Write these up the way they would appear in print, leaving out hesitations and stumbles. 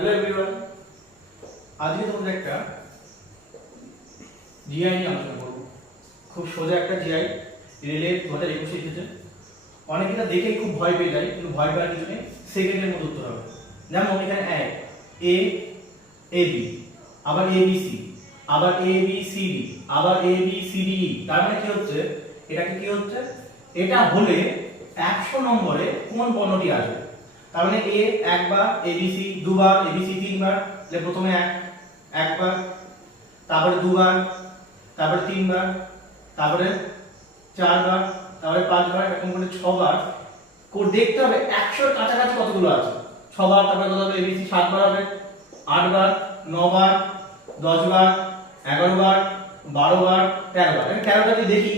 Hello everyone, আজকে তোমাদের একটা জিআই নিয়ে আলোচনা করব। খুব সোজা একটা জিআই, রেলে 2021 এসেছে। অনেকে এটা দেখেই খুব ভয় পেয়ে যায়, কিন্তু ভয় পাওয়ার কিছু নেই, সেকেন্ডের মধ্যে উত্তর হবে। যেমন এখানে এ এ বি, আবার এ বি সি, আবার এ বি সি ডি, আবার এ বি সি ডি ই। তার মানে কি হচ্ছে, এটাকে কি হচ্ছে, এটা হলে 100 নম্বরে কোন বর্ণটি আসবে। তার মানে এ একবার, এবিসি দুবার, এবিসি তিনবার, তাহলে প্রথমে একবার, তারপরে দুবার, তারপরে তিনবার, তারপরে চারবার, তারপরে পাঁচবার, এরকম করে 6বার করে দেখতে হবে 100 এর কাছাকাছি কতগুলো আছে। 6বার, তারপরে কত হবে, এবিসি 7বার হবে, 8বার, 9বার, 10বার, 11বার, 12বার, 13বার। আমি 13টা যদি দেখি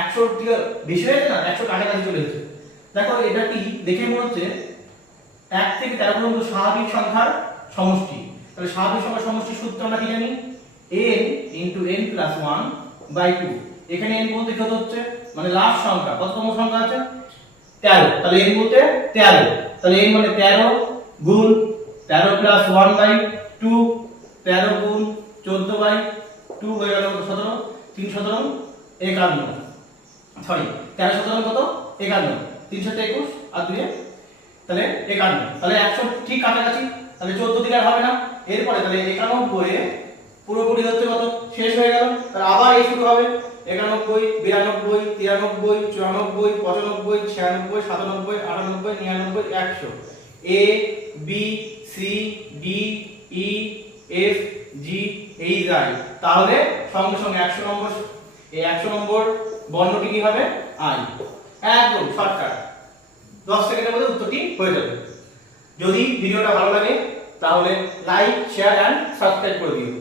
100 থেকে বেশি হয়েছে না, 100 কাছাকাছি চলে এসেছে। দেখো এটা কি দেখে মনে হচ্ছে 1 থেকে 13 পর্যন্ত স্বাভাবিক সংখ্যার সমষ্টি। তাহলে স্বাভাবিক সংখ্যার সমষ্টির সূত্র আমরা কি জানি, n * n + 1/2। এখানে n বলতে কত হচ্ছে, মানে লাস্ট সংখ্যা, কততম সংখ্যা আছে 13। তাহলে n বলতে 13, তাহলে n মানে 13 গুণ 13 + 1/2, 13 গুণ 14/2 হয়ে গেল 17, 3 17 51, সরি 13 17 কত 51, 3 7 21 আর 2 তাহলে 51, তাহলে 100 ঠিক কাছাকাছি। তাহলে 14 দিলে আর হবে না, এরপরে তাহলে 91 এ পুরোপুরি হচ্ছে কত, শেষ হয়ে গেল। তাহলে আবার এই শুরু হবে 91 92 93 94 95 96 97 98 99 100, A B C D E F G এই যায়। তাহলে সঙ্গে সঙ্গে 100 নম্বর, এই 100 নম্বর বর্ণটি কি হবে, আই। একদম শর্টকাট, 10 সেকেন্ডের মধ্যে উত্তরটি হয়ে যাবে। যদি ভিডিওটা ভালো লাগে তাহলে লাইক, শেয়ার এন্ড সাবস্ক্রাইব করে দিও।